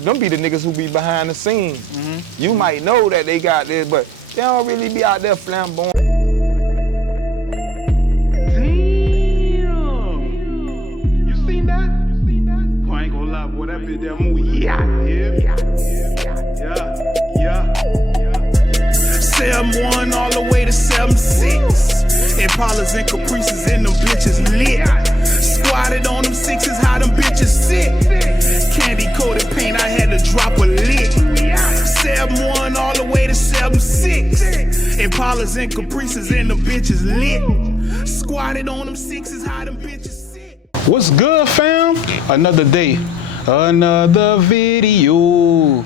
them be the niggas who be behind the scenes. You might know that they got this, but they don't really be out there flamboyant. That bit that movie, yeah. 7-1 all the way to 7-6. Impalas and Caprices and them bitches lit. Squatted on them sixes, how them bitches sit. Candy coated paint, I had to drop a lick. 7-1 all the way to 7-6. Impalas and Caprices and them bitches lit. Squatted on them sixes, how them bitches sit. What's good, fam? Another day. Another video.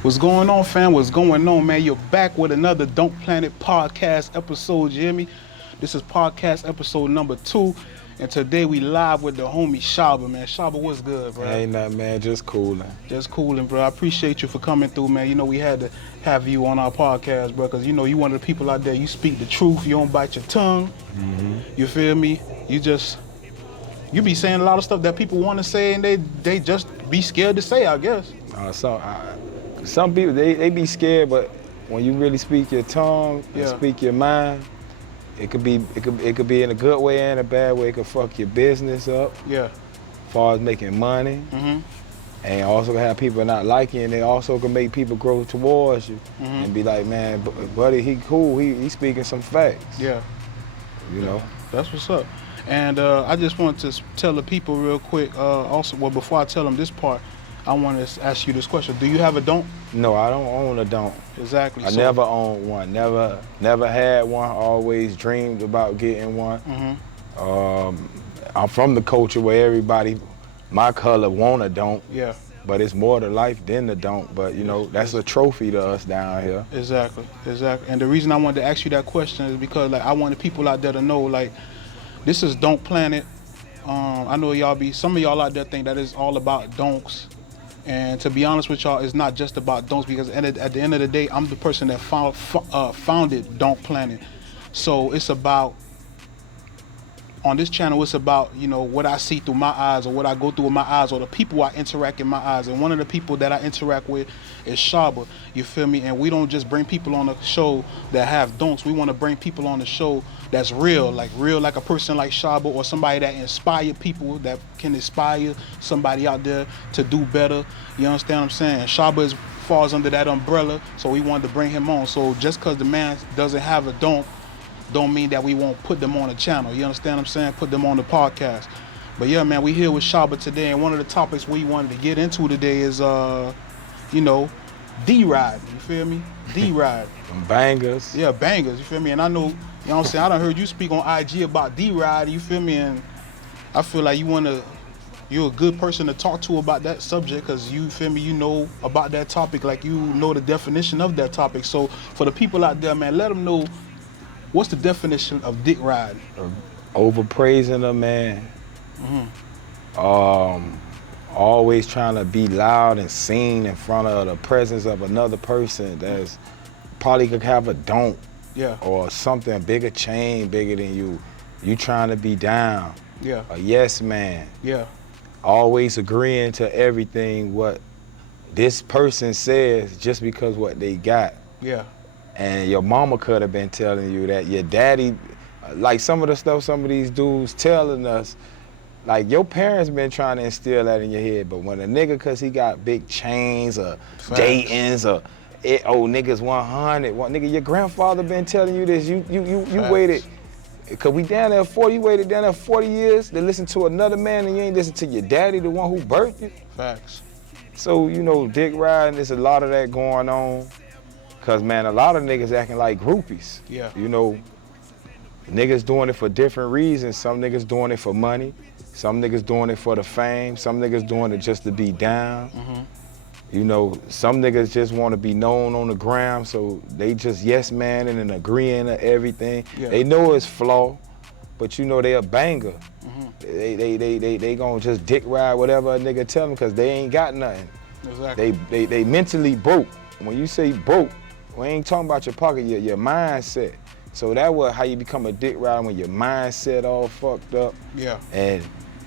What's going on, fam? What's going on, man? You're back with another Donk Planet podcast episode, you hear me? This is podcast episode number 2, and today we live with the homie Shabba, man. Shabba, what's good, bro? Ain't nothing, man. Just cooling. Just cooling, bro. I appreciate you for coming through, man. You know, we had to have you on our podcast, bro, because, you know, you one of the people out there, you speak the truth, you don't bite your tongue. You feel me? You be saying a lot of stuff that people want to say, and they just be scared to say, I guess. Some people, they be scared, but when you really speak your tongue and speak your mind, it could be in a good way and a bad way. It could fuck your business up. Yeah. As far as making money. And also have people not like you, and they also can make people grow towards you and be like, man, buddy, he cool. He speaking some facts. Yeah. You know. That's what's up. And I just want to tell the people real quick, before I tell them this part, I want to ask you this question. Do you have a donk? No, I don't own a donk. Exactly. I never owned one. Never had one. Always dreamed about getting one. I'm from the culture where everybody, my color, want a donk. Yeah. But it's more to life than the donk. But, you know, that's a trophy to us down here. Exactly. And the reason I wanted to ask you that question is because, like, I wanted people out there to know, like, this is Donk Planet. I know some of y'all out there think that it's all about donks. And to be honest with y'all, it's not just about donks, because at the end of the day, I'm the person that founded Donk Planet. So it's about, on this channel, it's about, you know, what I see through my eyes, or what I go through with my eyes, or the people I interact in my eyes. And one of the people that I interact with is Shabba, you feel me? And we don't just bring people on the show that have donks. We want to bring people on the show that's real like a person like Shabba, or somebody that inspire people, that can inspire somebody out there to do better. You understand what I'm saying? Shabba falls under that umbrella, so we wanted to bring him on. So just because the man doesn't have a donk, don't mean that we won't put them on the channel. You understand what I'm saying? Put them on the podcast. But yeah, man, we here with Shabba today, and one of the topics we wanted to get into today is, you know, D-Ride. You feel me? D-Ride. Bangers. Yeah, bangers. You feel me? And I know, you know what I'm saying, I done heard you speak on IG about D-Ride. You feel me? And I feel like you're a good person to talk to about that subject, because you feel me, you know about that topic, like you know the definition of that topic. So for the people out there, man, let them know, what's the definition of dick ride? Overpraising a man. Always trying to be loud and seen in front of the presence of another person that's probably could have a donk. Yeah. Or something, a bigger chain, bigger than you. You trying to be down. Yeah. A yes man. Yeah. Always agreeing to everything what this person says just because what they got. Yeah. And your mama could have been telling you that. Your daddy, like some of the stuff some of these dudes telling us, like your parents been trying to instill that in your head. But when a nigga, cause he got big chains or Daytons or niggas 100, nigga, your grandfather been telling you this. You waited, cause we down there 40, you waited down there 40 years to listen to another man, and you ain't listen to your daddy, the one who birthed you. Facts. So, you know, dick riding, there's a lot of that going on. Cause man, a lot of niggas acting like groupies. Yeah. You know, niggas doing it for different reasons. Some niggas doing it for money. Some niggas doing it for the fame. Some niggas doing it just to be down. You know, some niggas just want to be known on the gram, so they just yes man and agreeing to everything. Yeah. They know it's flaw, but you know they a banger. They gonna just dick ride whatever a nigga tell them, cause they ain't got nothing. Exactly. They mentally broke. When you say broke, we ain't talking about your pocket, your mindset. So that was how you become a dick rider, when your mindset all fucked up. Yeah. And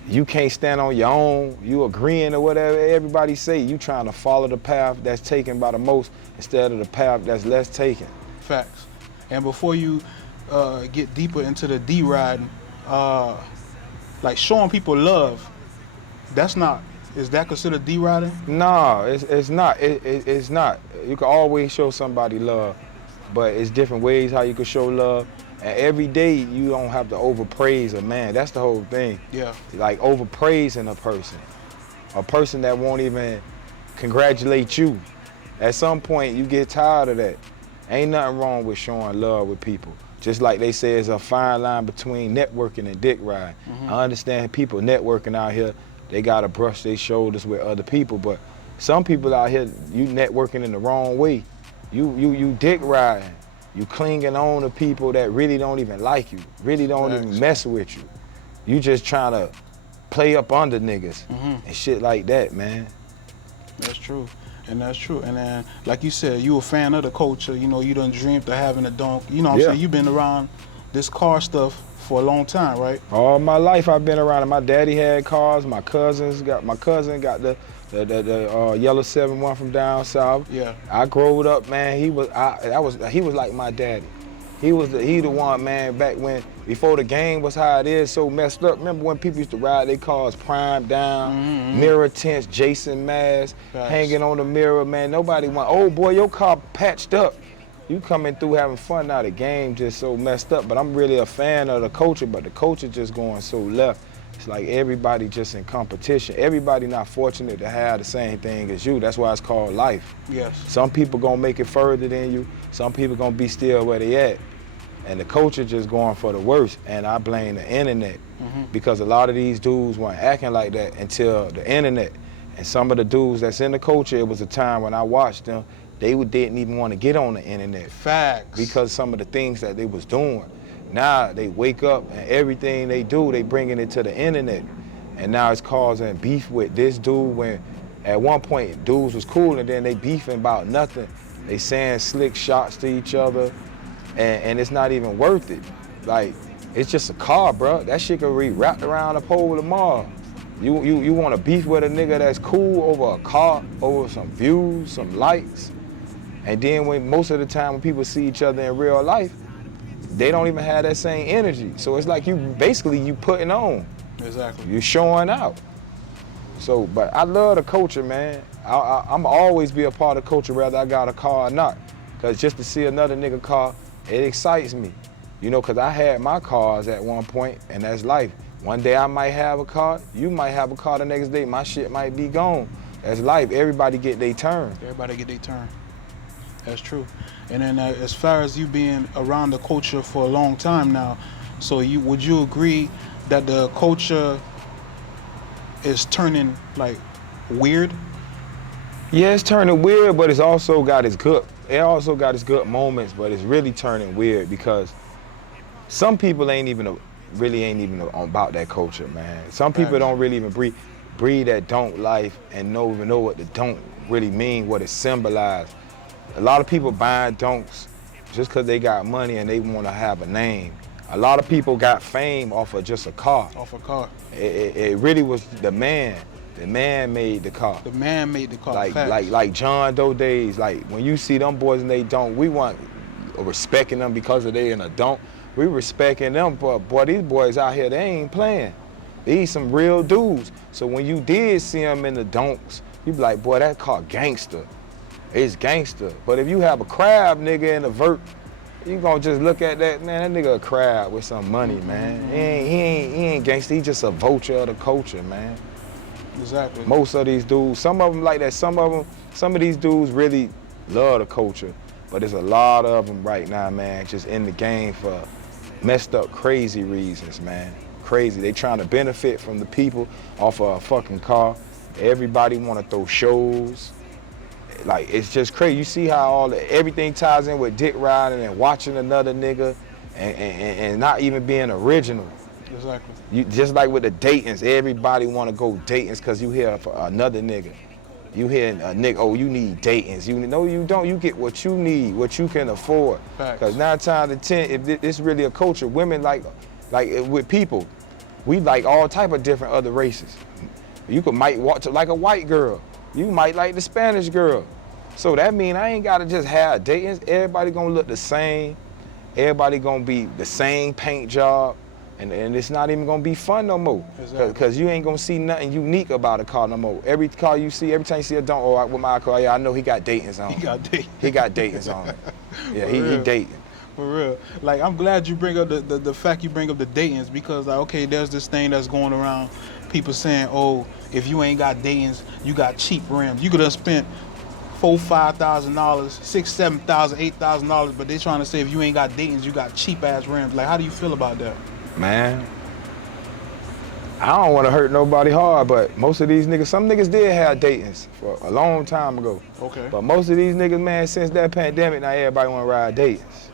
you can't stand on your own, you agreeing or whatever everybody say, you trying to follow the path that's taken by the most instead of the path that's less taken. Facts. And before you get deeper into the D-riding, like showing people love, is that considered D-riding? No, it's not. It's not. You can always show somebody love, but it's different ways how you can show love. And every day you don't have to overpraise a man. That's the whole thing. Yeah. Like overpraising a person that won't even congratulate you. At some point you get tired of that. Ain't nothing wrong with showing love with people. Just like they say, it's a fine line between networking and dick riding. I understand people networking out here, they gotta brush their shoulders with other people, but some people out here, you networking in the wrong way. You dick riding. You clinging on to people that really don't even like you, really don't even mess with you. You just trying to play up under niggas and shit like that, man. That's true. And that's true. And then, like you said, you a fan of the culture. You know, you done dreamed of having a donk. You know what I'm saying? You've been around this car stuff for a long time, right? All my life I've been around it. My daddy had cars. My cousin got the yellow 7-1 from down south. Yeah. I growed up, man. He was like my daddy. He the one, man, back when, before the game was how it is, so messed up. Remember when people used to ride their cars prime down, mirror tints, Jason masks, hanging on the mirror, man. Nobody want, oh boy, your car patched up. You coming through having fun, now the game just so messed up. But I'm really a fan of the culture, but the culture just going so left. It's like everybody just in competition. Everybody not fortunate to have the same thing as you. That's why it's called life. Yes. Some people gonna make it further than you. Some people gonna be still where they at. And the culture just going for the worst. And I blame the internet because a lot of these dudes weren't acting like that until the internet. And some of the dudes that's in the culture, it was a time when I watched them, they didn't even want to get on the internet. Facts. Because some of the things that they was doing. Now they wake up and everything they do, they bringing it to the internet. And now it's causing beef with this dude when at one point dudes was cool and then they beefing about nothing. They saying slick shots to each other and it's not even worth it. Like, it's just a car, bro. That shit could be wrapped around a pole tomorrow. You want to beef with a nigga that's cool over a car, over some views, some likes. And then when most of the time when people see each other in real life, they don't even have that same energy. So it's like you putting on. Exactly. You showing out. So, but I love the culture, man. I'm always be a part of the culture whether I got a car or not. Cause just to see another nigga car, it excites me. You know, cause I had my cars at one point and that's life. One day I might have a car, you might have a car the next day, my shit might be gone. That's life, everybody get their turn. Everybody get their turn. That's true. And then as far as you being around the culture for a long time now, so would you agree that the culture is turning like weird? Yeah, it's turning weird, but it's also got its good moments, but it's really turning weird because some people ain't even about that culture, man. Some people don't really even breathe that donk life and even know what the donk really mean, what it symbolized. A lot of people buying donks just because they got money and they want to have a name. A lot of people got fame off of just a car. Off a car. It really was the man. The man made the car. The man made the car. Like John Doe days. Like when you see them boys and they don't, we want respecting them because of they in a donk. We respecting them, but boy, these boys out here, they ain't playing. These some real dudes. So when you did see them in the donks, you be like, boy, that car gangster. It's gangster. But if you have a crab nigga in a vert, you gonna just look at that, man, that nigga a crab with some money, man. He ain't gangster, he just a vulture of the culture, man. Exactly. Most of these dudes, some of them like that, some of these dudes really love the culture, but there's a lot of them right now, man, just in the game for messed up, crazy reasons, man. Crazy. They trying to benefit from the people off of a fucking car. Everybody want to throw shows. Like, it's just crazy. You see how everything ties in with dick riding and watching another nigga and not even being original. Exactly. You just like with the Daytons, everybody want to go Daytons because you hear for another nigga. You hear a nigga, oh, you need Daytons. No, you don't. You get what you need, what you can afford. Because 9 times out of 10, if it's really a culture, women like with people, We like all type of different other races. You might want to like a white girl. You might like the Spanish girl. So that mean I ain't gotta just have Daytons. Everybody gonna look the same. Everybody gonna be the same paint job. And it's not even gonna be fun no more. Exactly. Cause you ain't gonna see nothing unique about a car no more. Every car you see, every time you see a Donk, oh, with my car, yeah, I know he got Daytons on. He got Daytons. He got Daytons on it. Yeah, he Dayton. For real. Like, I'm glad you bring up the fact you bring up the Daytons, because, like, okay, there's this thing that's going around, people saying, oh, if you ain't got Daytons, you got cheap rims. You could have spent $4,000, $5,000, $6,000, $7,000, $8,000, but they trying to say if you ain't got Daytons, you got cheap ass rims. Like, how do you feel about that? Man, I don't want to hurt nobody hard, but most of these niggas, some niggas did have Daytons for a long time ago. Okay. But most of these niggas, man, since that pandemic, now everybody want to ride Daytons.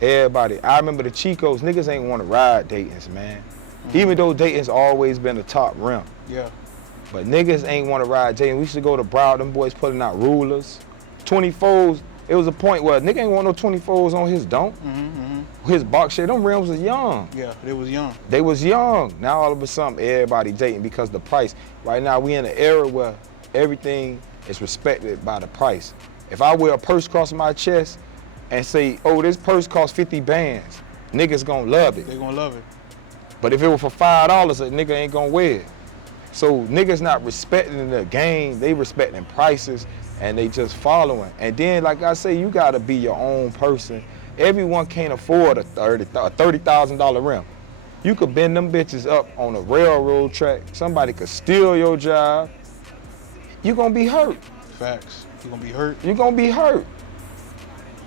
Everybody. I remember the Chicos, niggas ain't want to ride Daytons, man. Mm-hmm. Even though Dayton's always been the top rim. Yeah. But niggas ain't want to ride Dayton. We used to go to Broward, them boys putting out rulers. 24s, it was a point where nigga ain't want no 24s on his Donk. His box shit, them rims was young. Yeah, they was young. They was young. Now all of a sudden, everybody dating because the price. Right now, we in an era where everything is respected by the price. If I wear a purse across my chest and say, oh, this purse costs 50 bands, niggas gonna love it. They gonna love it. But if it was for $5, a nigga ain't gonna wear it. So niggas not respecting the game, they respecting prices, and they just following. And then, like I say, you gotta be your own person. Everyone can't afford a $30,000 rim. You could bend them bitches up on a railroad track. Somebody could steal your job. You gonna be hurt. Facts. You gonna be hurt. You gonna be hurt.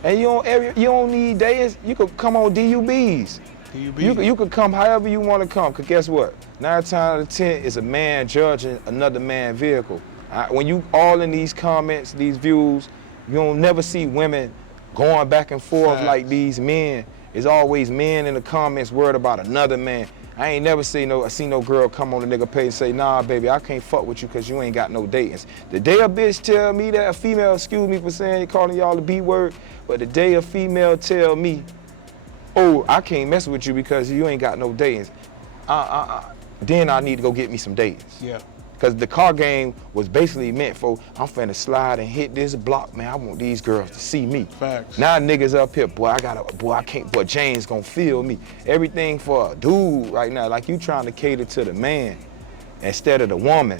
And you don't need days. You could come on DUBs. You could come however you want to come. Cause guess what? 9 times out of 10 is a man judging another man's vehicle. When you all in these comments, these views, you don't never see women going back and forth like these men. It's always men in the comments worried about another man. I ain't never seen no girl come on the nigga page and say, nah, baby, I can't fuck with you because you ain't got no Daytons. The day a bitch tell me that, a female, excuse me for saying, calling y'all the B word, but the day a female tell me, oh, I can't mess with you because you ain't got no Daytons, then I need to go get me some Daytons. Yeah. Because the car game was basically meant for, I'm finna slide and hit this block, man. I want these girls to see me. Facts. Now niggas up here, boy, I can't, boy, James gonna feel me. Everything for a dude right now, like you trying to cater to the man instead of the woman.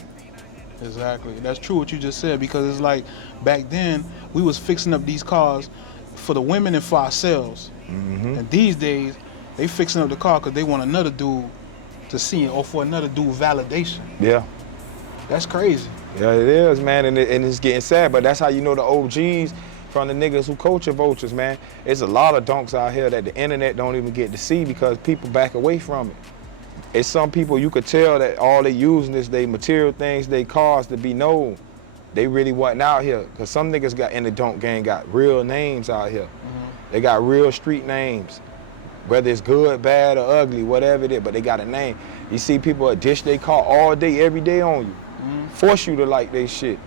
Exactly. That's true what you just said, because it's like back then we was fixing up these cars for the women and for ourselves. Mm-hmm. And these days they fixing up the car because they want another dude to see it, or for another dude validation. Yeah. That's crazy. Yeah, it is, man, and it's getting sad, but that's how you know the OGs from the niggas who culture vultures, man. It's a lot of donks out here that the internet don't even get to see because people back away from it. It's some people you could tell that all they using is they material things, they cars to be known. They really wasn't out here, because some niggas got in the donk gang got real names out here. Mm-hmm. They got real street names, whether it's good, bad, or ugly, whatever it is, but they got a name. You see people dish they car all day, every day on you. Force you to like they shit.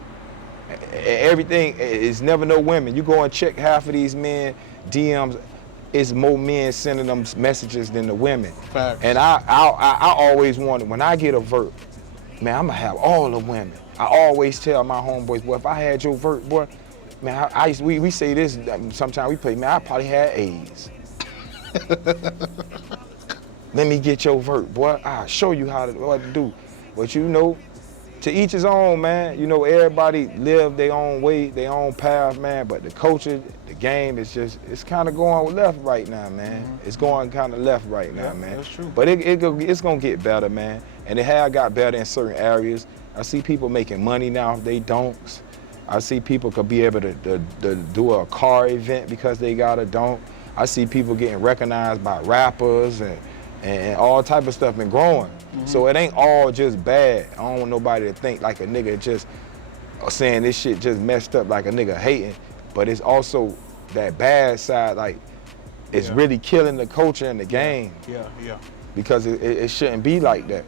Everything is never no women. You go and check half of these men DMs, it's more men sending them messages than the women. Facts. And I always wanted, when I get a vert, man, I'm gonna have all the women. I always tell my homeboys, boy, if I had your vert, boy, man, we say this sometimes we play, man, I probably had AIDS. Let me get your vert, boy. I'll show you what to do. But you know, to each his own, man. You know, everybody live their own way, their own path, man. But the culture, the game, it's kind of going left right now, man. Mm-hmm. It's going kind of left right now, man. That's true. But it's gonna get better, man. And it has got better in certain areas. I see people making money now if they donks. I see people could be able to do a car event because they got a donk. I see people getting recognized by rappers and all type of stuff and growing. Mm-hmm. So it ain't all just bad. I don't want nobody to think like a nigga just saying this shit just messed up, like a nigga hating. But it's also that bad side, like it's really killing the culture and the game. Yeah. Because it shouldn't be like that.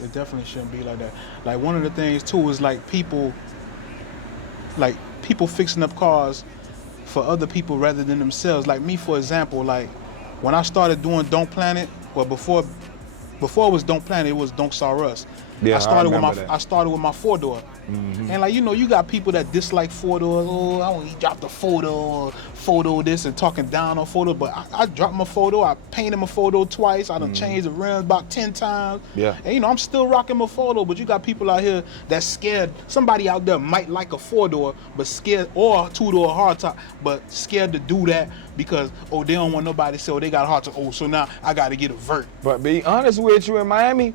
It definitely shouldn't be like that. Like one of the things too is like people fixing up cars for other people rather than themselves. Like me, for example, like when I started doing Donk Planet, well, before before it was Donk Planet, it was Donk Saw Us. Yeah, I started with that. my 4-door. And like, you know, you got people that dislike 4-doors. Oh, I want he dropped a 4-door, 4-door this, and talking down on 4-door. But I dropped my 4-door. I painted my 4-door twice. I done changed the rims about 10 times. Yeah. And you know, I'm still rocking my 4-door. But you got people out here that's scared. Somebody out there might like a 4-door, but scared, or a 2-door hardtop, but scared to do that because they don't want nobody to say they got a hardtop. So now I got to get a vert. But be honest with you, in Miami,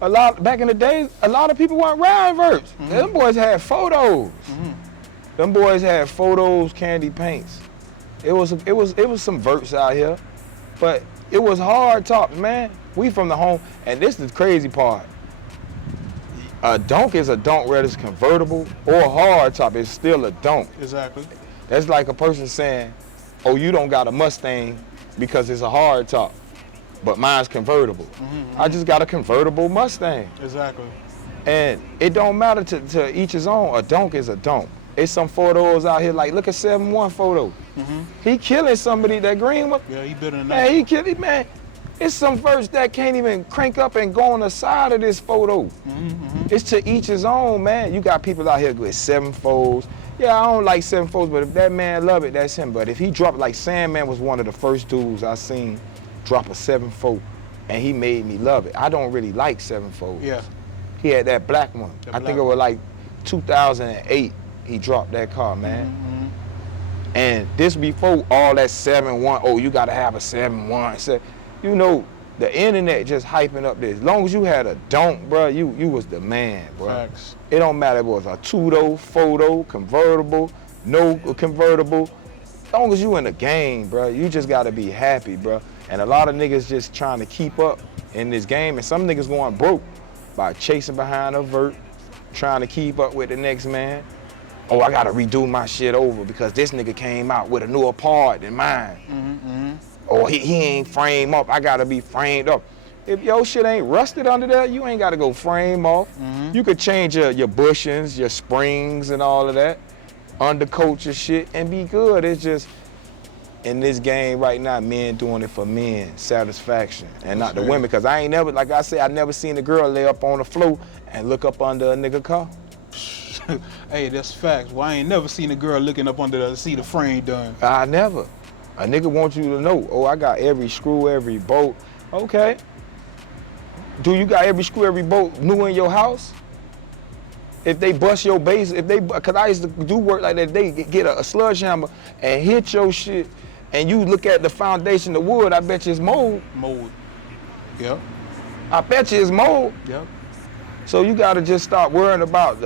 back in the days, a lot of people weren't riding verts. Them boys had photos. Them boys had photos, candy paints. It was some verts out here, but it was hard top, man. We from the home, and this is the crazy part. A donk is a donk, whether it's convertible or hard top, it's still a donk. Exactly. That's like a person saying, oh, you don't got a Mustang because it's a hard top, but mine's convertible. I just got a convertible Mustang. Exactly. And it don't matter to each his own. A donk is a donk. It's some photos out here, like look at 7-1 photo. He killing somebody, that green one. Yeah, he better than Man, that. he killing, man. It's some verts that can't even crank up and go on the side of this photo. It's to each his own, man. You got people out here with 7-4s. Yeah, I don't like 7-4s, but if that man love it, that's him. But if he dropped, like Sandman was one of the first dudes I seen drop a 7-4, and he made me love it. I don't really like 7-4s. Yeah. He had that black one. I think it was like 2008 he dropped that car, man. And this before all that 7-1, oh, you gotta have a 7-1. So, you know, the internet just hyping up this. As long as you had a donk, bro, you was the man, bro. Facts. It don't matter if it was a 2-door, 4-door, convertible, no convertible. As long as you in the game, bro, you just gotta be happy, bro. And a lot of niggas just trying to keep up in this game, and some niggas going broke by chasing behind a vert, trying to keep up with the next man. Oh, I gotta redo my shit over because this nigga came out with a newer part than mine. Or he ain't framed up, I gotta be framed up. If your shit ain't rusted under there, you ain't gotta go frame off. You could change your bushings, your springs and all of that, undercoat your shit and be good. It's just, in this game right now, men doing it for men, satisfaction, and not the women. Because I ain't never, like I said, I never seen a girl lay up on the floor and look up under a nigga car. Hey, that's facts. Well, I ain't never seen a girl looking up under the see the frame done. I never. A nigga wants you to know, oh, I got every screw, every bolt. Okay. Do you got every screw, every bolt new in your house? If they bust your base, cause I used to do work like that, they get a sledgehammer and hit your shit, and you look at the foundation of wood, I bet you it's mold. Mold. Yep. I bet you it's mold. Yep. So you gotta just stop worrying about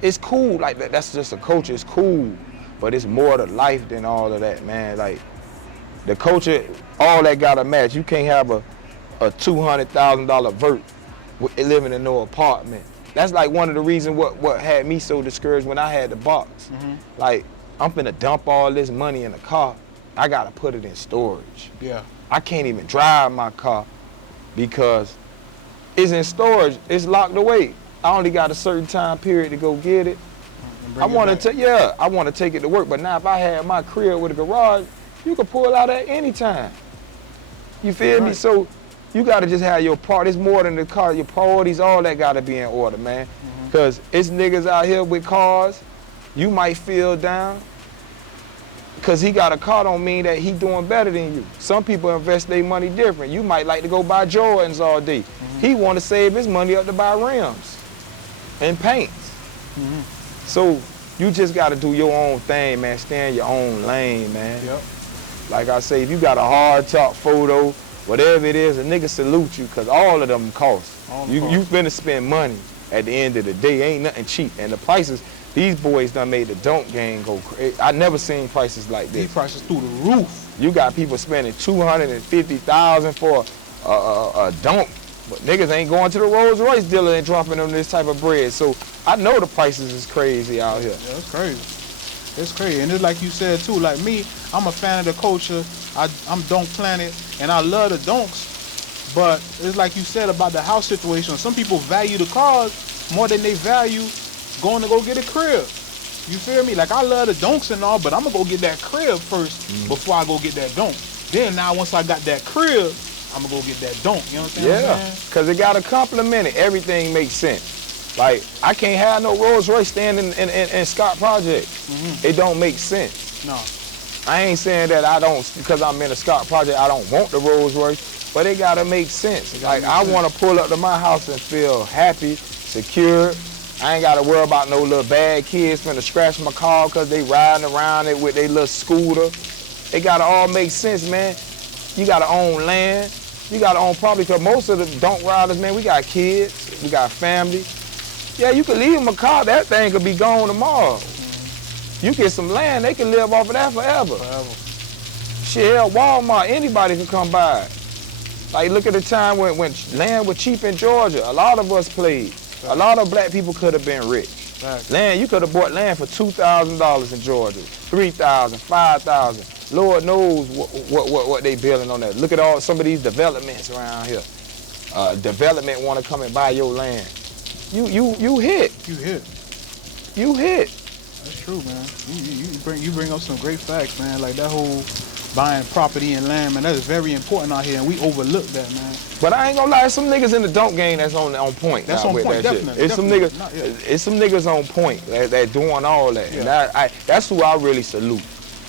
it's cool, like that's just a culture, it's cool, but it's more to life than all of that, man. Like, the culture, all that gotta match. You can't have a $200,000 vert living in no apartment. That's like one of the reasons what had me so discouraged when I had the box. Like, I'm finna dump all this money in a car, I gotta put it in storage. Yeah. I can't even drive my car because it's in storage, it's locked away. I only got a certain time period to go get it. I want to take it to work, but now if I had my crib with a garage, you could pull out at any time. You feel me? So you gotta just have your part. It's more than the car, your priorities, all that gotta be in order, man. Cause it's niggas out here with cars, you might feel down. Cause he got a car don't mean that he doing better than you. Some people invest their money different. You might like to go buy Jordans all day. He want to save his money up to buy rims and paints. So you just got to do your own thing, man. Stay in your own lane, man. Yep. Like I say, if you got a hard top photo, whatever it is, a nigga salute you, cause all of them cost. You finna spend money at the end of the day. Ain't nothing cheap. And the prices, these boys done made the donk game go crazy. I never seen prices like this. These prices through the roof. You got people spending $250,000 for a donk, but niggas ain't going to the Rolls Royce dealer and dropping them this type of bread. So I know the prices is crazy out here. Yeah, it's crazy. It's crazy. And it's like you said too, like me, I'm a fan of the culture. I'm Donk Planet, and I love the donks. But it's like you said about the house situation. Some people value the cars more than they value going to go get a crib. You feel me? Like, I love the donks and all, but I'm gonna go get that crib first before I go get that donk. Then now once I got that crib, I'm gonna go get that donk. You know what I'm saying? Yeah, because it got to complement it. Everything makes sense. Like, I can't have no Rolls Royce standing in Scott Project. It don't make sense. No. I ain't saying that I don't, because I'm in a Scott Project, I don't want the Rolls Royce, but it got to make sense. Like, I want to pull up to my house and feel happy, secure. I ain't got to worry about no little bad kids finna scratch my car because they riding around it with their little scooter. It got to all make sense, man. You got to own land. You got to own property, because most of the donk riders, man, we got kids, we got family. Yeah, you could leave them a car, that thing could be gone tomorrow. You get some land, they can live off of that forever. Shit, hell, Walmart, anybody can come by. Like, look at the time when land was cheap in Georgia. A lot of us played. A lot of black people could have been rich. Land, you could have bought land for $2,000 in Georgia, $3,000, $5,000. Lord knows what they building on that. Look at all some of these developments around here. Development want to come and buy your land. You hit. You hit. You hit. That's true, man. You bring up some great facts, man. Like that whole buying property and land, man. That is very important out here, and we overlook that, man. But I ain't gonna lie, there's some niggas in the donk game that's on point. That's on point, definitely. It's some niggas on point that doing all that. Yeah. And that's who I really salute.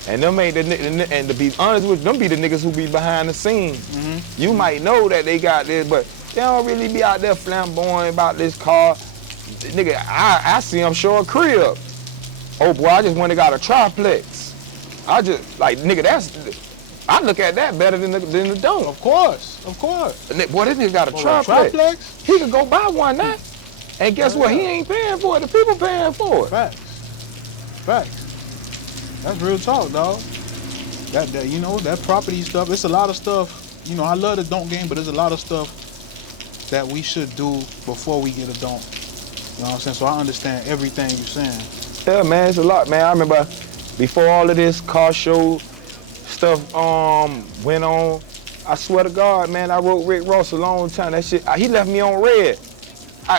And them ain't and to be honest with you, them be the niggas who be behind the scenes. You might know that they got this, but they don't really be out there flamboyant about this car. Nigga, I see them show a crib. Oh boy, I just went and got a triplex. I just, like, nigga, I look at that better than the donk. Of course. Boy, this nigga got a triplex. He could go buy one now. And guess what? He ain't paying for it. The people paying for it. Facts. That's real talk, dog. That you know, that property stuff, it's a lot of stuff. You know, I love the donk game, but there's a lot of stuff that we should do before we get a donk. You know what I'm saying? So I understand everything you're saying. Yeah, man, it's a lot, man. I remember before all of this car show stuff went on, I swear to God, man, I wrote Rick Ross a long time. That shit, he left me on red.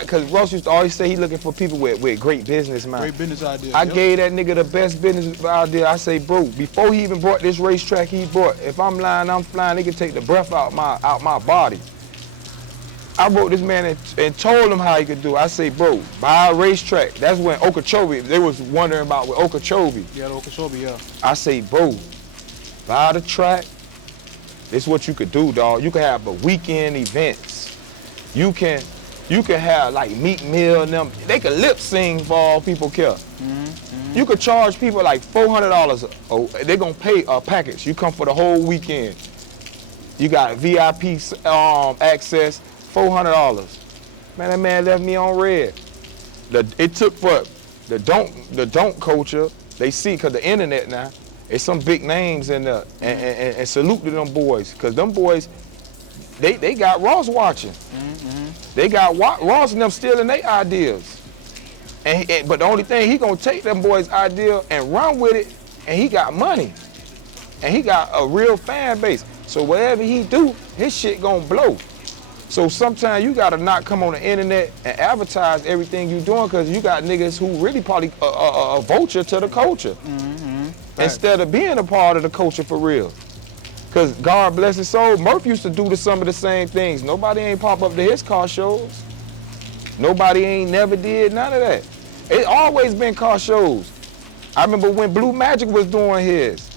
Because Ross used to always say he looking for people with great business, man. Great business ideas. I gave that nigga the best business idea. I say, bro, before he even bought this racetrack he bought, if I'm lying, I'm flying, they can take the breath out my body. I wrote this man and told him how he could do it. I say, bro, buy a racetrack. That's when Okeechobee, they was wondering about with Okeechobee. Yeah, Okeechobee, yeah. I say, bro, buy the track. This is what you could do, dog. You can have a weekend events. You can have like Meek Mill and them. They can lip sing for all people care. You could charge people like $400. Oh, they're gonna pay a package. You come for the whole weekend. You got VIP access, $400. Man, that man left me on red. It took for the don't culture. They see, cause the internet now, it's some big names in there, and salute to them boys, cause them boys, they got Ross watching. They got Ross and them stealing their ideas. But the only thing, he gonna take them boys' idea and run with it, and he got money. And he got a real fan base. So whatever he do, his shit gonna blow. So sometimes you gotta not come on the internet and advertise everything you doing, cause you got niggas who really probably a vulture to the culture. Instead of being a part of the culture for real. Cause God bless his soul, Murph used to do some of the same things. Nobody ain't pop up to his car shows. Nobody ain't never did none of that. It always been car shows. I remember when Blue Magic was doing his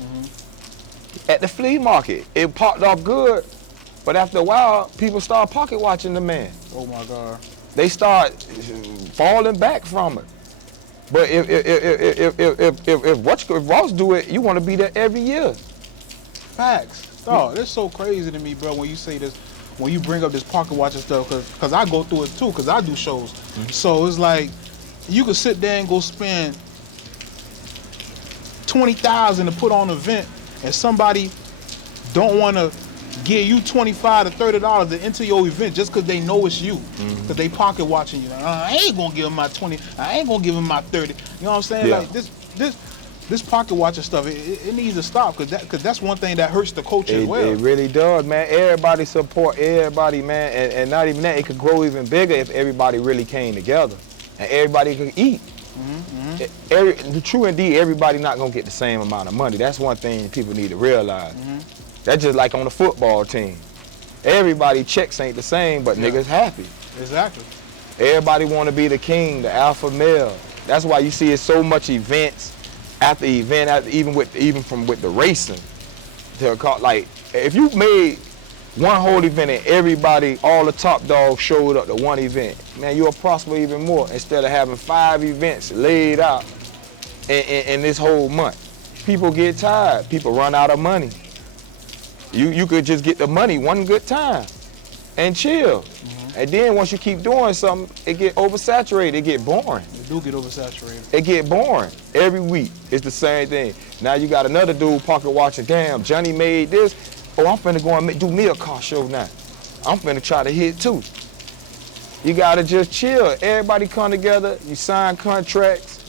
at the flea market. It popped off good, but after a while, people started pocket watching the man. Oh my God. They start falling back from it. But if Ross do it, you want to be there every year. Facts. Dog, it's so crazy to me, bro, when you say this, when you bring up this pocket watching stuff, cause I go through it too, cause I do shows. So it's like, you could sit there and go spend $20,000 to put on an event, and somebody don't want to give you $25 to $30 to enter your event just cause they know it's you, cause they pocket watching you. Like, I ain't gonna give them my 20, I ain't gonna give them my 30. You know what I'm saying? Yeah. Like this pocket watching stuff, it needs to stop, cause that's one thing that hurts the culture as well. It really does, man. Everybody support everybody, man, and not even that, it could grow even bigger if everybody really came together and everybody could eat. The true indeed, everybody not gonna get the same amount of money. That's one thing people need to realize. That's just like on a football team. Everybody checks ain't the same, but niggas happy. Exactly. Everybody want to be the king, the alpha male. That's why you see it so much events after event, even with the racing. Like if you made one whole event and everybody, all the top dogs showed up to one event, man, you'll prosper even more instead of having 5 events laid out in this whole month. People get tired. People run out of money. You could just get the money one good time and chill. And then once you keep doing something, it get oversaturated, it get boring. It do get oversaturated. It get boring. Every week, it's the same thing. Now you got another dude pocket watching, damn, Johnny made this. Oh, I'm finna go and do me a car show now. I'm finna try to hit too. You gotta just chill. Everybody come together, you sign contracts.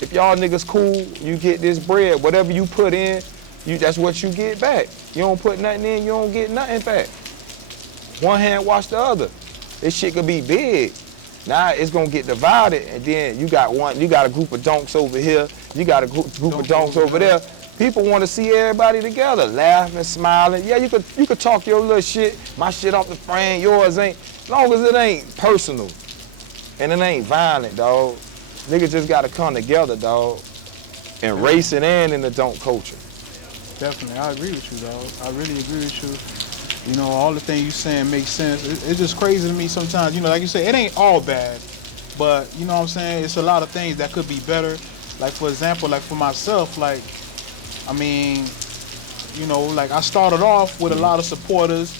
If y'all niggas cool, you get this bread. Whatever you put in, that's what you get back. You don't put nothing in, you don't get nothing back. One hand wash the other. This shit could be big. Now it's gonna get divided, and then you got a group of donks over here, you got a group of donks over there. People want to see everybody together, laughing, smiling. Yeah, you could talk your little shit, my shit off the frame, yours ain't. As long as it ain't personal and it ain't violent, dog. Niggas just gotta come together, dog. And racing and in the donk culture. Definitely, I agree with you, dog. I really agree with you. You know, all the things you saying make sense. It's just crazy to me sometimes. You know, like you say, it ain't all bad, but you know what I'm saying? It's a lot of things that could be better. Like for example, like for myself, like, I mean, you know, like I started off with a lot of supporters,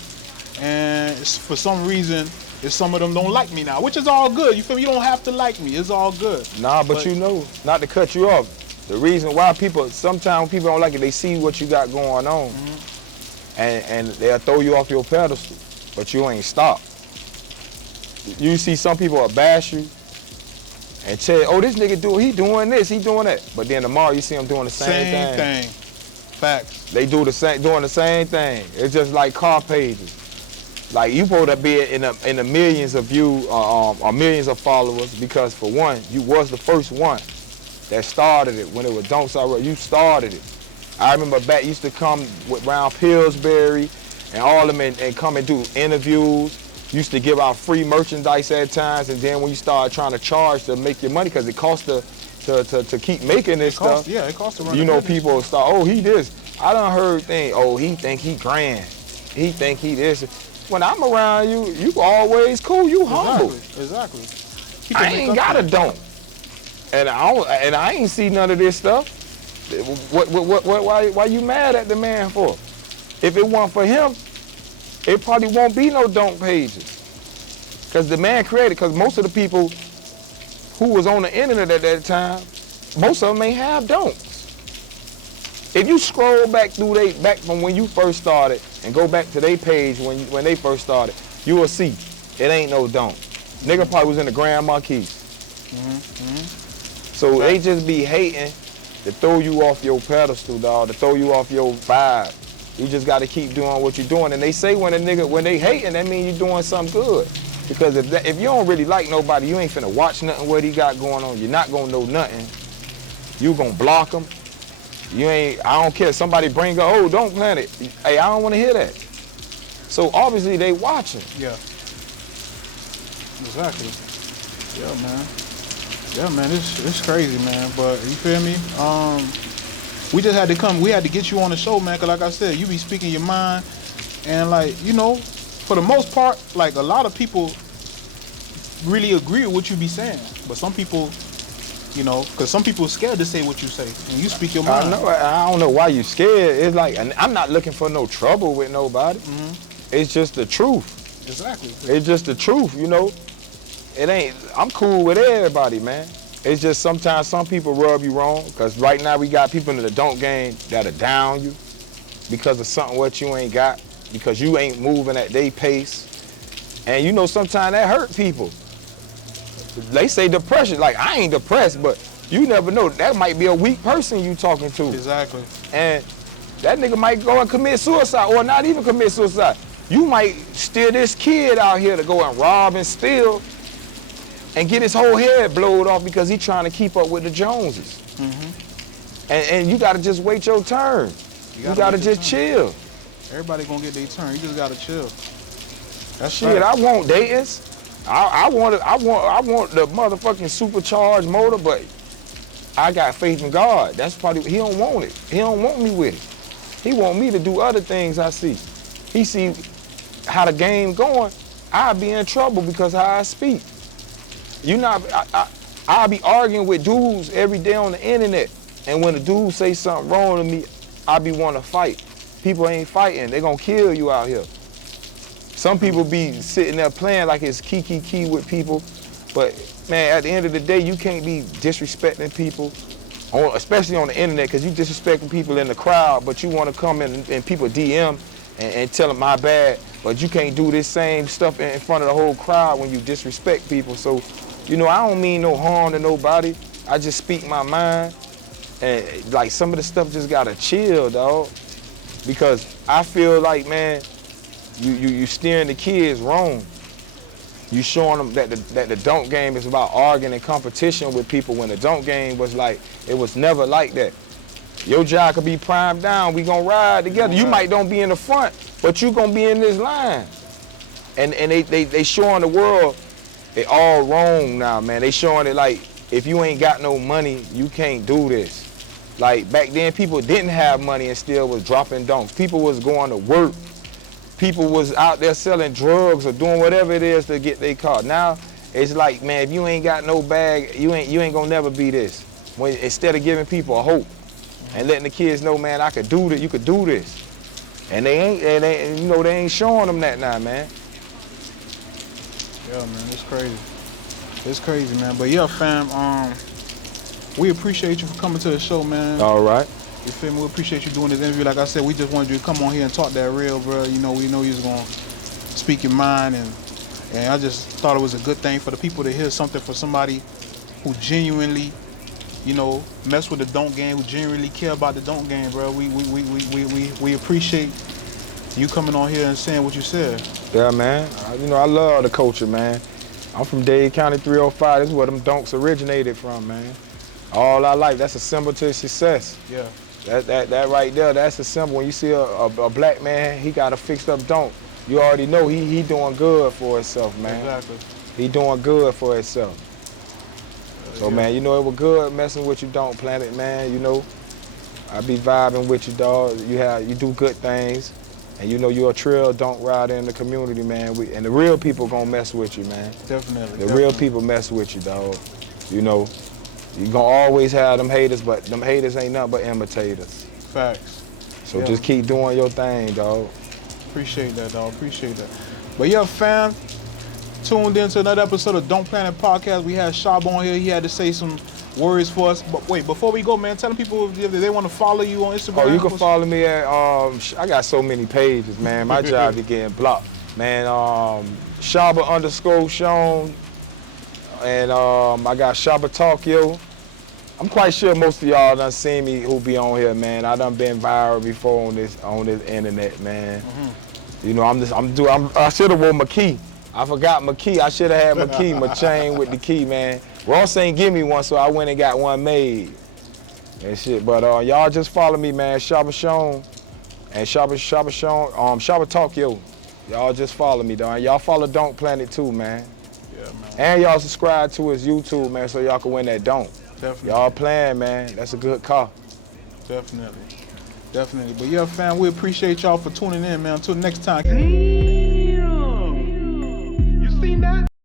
and for some reason, some of them don't like me now, which is all good. You feel me? You don't have to like me. It's all good. Nah, but you know, not to cut you off, the reason why sometimes people don't like it, they see what you got going on. And they'll throw you off your pedestal, but you ain't stopped. You see some people will bash you and say, oh, this nigga he doing this, he doing that. But then tomorrow you see him doing the same thing. Facts. They doing the same thing. It's just like car pages. Like you supposed to be in the millions of views or millions of followers because for one, you was the first one that started it when it was Donks Already. You started it. I remember back used to come around Pillsbury and all of them and come and do interviews. Used to give out free merchandise at times, and then when you start trying to charge to make your money, because it costs to keep making this stuff. Yeah, it costs to run. You know, people start, oh, he this. I done heard things, oh, he think he grand. He think he this. When I'm around you, you always cool, you humble. Exactly. I ain't got a don't. And I ain't see none of this stuff. Why you mad at the man for? If it weren't for him, it probably won't be no donk pages. Because the man created, because most of the people who was on the internet at that time, most of them ain't have donks. If you scroll back from when you first started and go back to their page when they first started, you will see it ain't no donk. Nigga probably was in the Grand Marquis. So they just be hating to throw you off your pedestal, dog, to throw you off your vibe. You just got to keep doing what you're doing. And they say when they hating, that means you're doing something good. Because if you don't really like nobody, you ain't finna watch nothing what he got going on. You're not gonna know nothing. You gonna block him. I don't care. Somebody bring up, oh, Donk Planet. Hey, I don't want to hear that. So obviously they watching. Yeah. Exactly. Yeah, man. Yeah, man, it's crazy, man. But you feel me? We just had to come. We had to get you on the show, man. Cause like I said, you be speaking your mind, and like you know, for the most part, like a lot of people really agree with what you be saying. But some people, you know, cause some people are scared to say what you say, and you speak your mind. I don't know why you scared. It's like, and I'm not looking for no trouble with nobody. It's just the truth. Exactly. It's just the truth, you know. It ain't, I'm cool with everybody, man. It's just sometimes some people rub you wrong, because right now we got people in the donk game that'll down you because of something what you ain't got, because you ain't moving at their pace. And you know, sometimes that hurt people. They say depression, like I ain't depressed, but you never know. That might be a weak person you talking to. Exactly. And that nigga might go and commit suicide, or not even commit suicide. You might steer this kid out here to go and rob and steal and get his whole head blowed off because he trying to keep up with the Joneses. And you gotta just wait your turn. You gotta just chill. Everybody gonna get their turn. You just gotta chill. That's shit. right. I want Daytons. I want the motherfucking supercharged motor, but I got faith in God. That's probably, he don't want it. He don't want me with it. He want me to do other things I see. He see how the game going. I'll be in trouble because how I speak. I'll be arguing with dudes every day on the internet. And when a dude say something wrong to me, I be wanting to fight. People ain't fighting. They gonna kill you out here. Some people be sitting there playing like it's key with people. But man, at the end of the day, you can't be disrespecting people, especially on the internet, because you disrespecting people in the crowd, but you want to come in and people DM and tell them my bad, but you can't do this same stuff in front of the whole crowd when you disrespect people. So, I don't mean no harm to nobody. I just speak my mind, and like some of the stuff just gotta chill, dog, because I feel like, man, you steering the kids wrong. You showing them that the dunk game is about arguing and competition with people, when the dunk game was like, it was never like that. Your job could be primed down, we gonna ride together. You might don't be in the front, but you gonna be in this line. And they showing the world it all wrong now, man. They showing it like, if you ain't got no money, you can't do this. Like back then, people didn't have money and still was dropping dunks. People was going to work. People was out there selling drugs or doing whatever it is to get their car. Now, it's like, man, if you ain't got no bag, you ain't gonna never be this. Instead of giving people a hope and letting the kids know, man, I could do this, you could do this. And they ain't showing them that now, man. Yeah, man, it's crazy. It's crazy, man. But yeah, fam, we appreciate you for coming to the show, man. All right. You feel me? We appreciate you doing this interview. Like I said, we just wanted you to come on here and talk that real, bro. We know you was gonna speak your mind, and I just thought it was a good thing for the people to hear something from somebody who genuinely, mess with the dunk game, who genuinely care about the dunk game, bro. We appreciate you coming on here and saying what you said. Yeah, man. I love the culture, man. I'm from Dade County 305. This is where them dunks originated from, man. All our life, that's a symbol to success. Yeah. That right there, that's a symbol. When you see a black man, he got a fixed up dunk, you already know he doing good for himself, man. Exactly. He doing good for himself. So, man, it was good messing with you, Donk Planet, man. I be vibing with you, dog. You do good things, and you're a trail dunk rider in the community, man. And the real people gonna mess with you, man. Definitely. The real people mess with you, dog. You gonna always have them haters, but them haters ain't nothing but imitators. Facts. So just keep doing your thing, dog. Appreciate that, dog. Appreciate that. But yeah, fam, tuned in to another episode of Donk Planet Podcast. We had Shabba on here. He had to say some words for us. But wait, before we go, man, tell them people if they want to follow you on Instagram. Oh, you can follow me at, I got so many pages, man. My job is getting blocked. Man, Shabba_Sean. And I got Shabba Talk Yo. I'm quite sure most of y'all done seen me who be on here, man. I done been viral before on this internet, man. Mm-hmm. I should have worn my key. I forgot my key. I should have had my key, my chain with the key, man. Ross ain't give me one, so I went and got one made and shit. But y'all just follow me, man. Shabba Sean and Shabba Talk Yo. Y'all just follow me, dog. Y'all follow Donk Planet too, man. Yeah, man. And y'all subscribe to his YouTube, man, so y'all can win that donk. Definitely. Y'all playing, man. That's a good car. Definitely. But yeah, fam, we appreciate y'all for tuning in, man. Until next time.